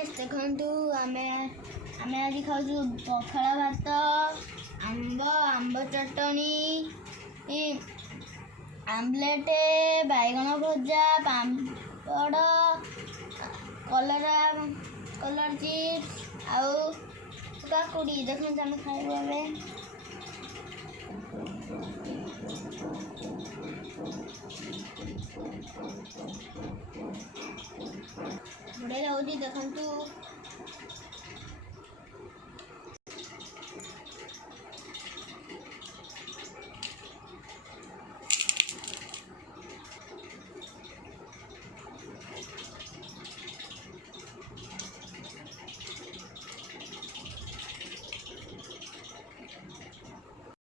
guys देखंतु आमे आज खाऊ पखाଳ भात आंब चटनी आमलेट बैगन भजा पापड़ कलर चिप्स आउ काकुड़ी देखंतु आमे खाइबो एबे बड़े लाउजी देखंतु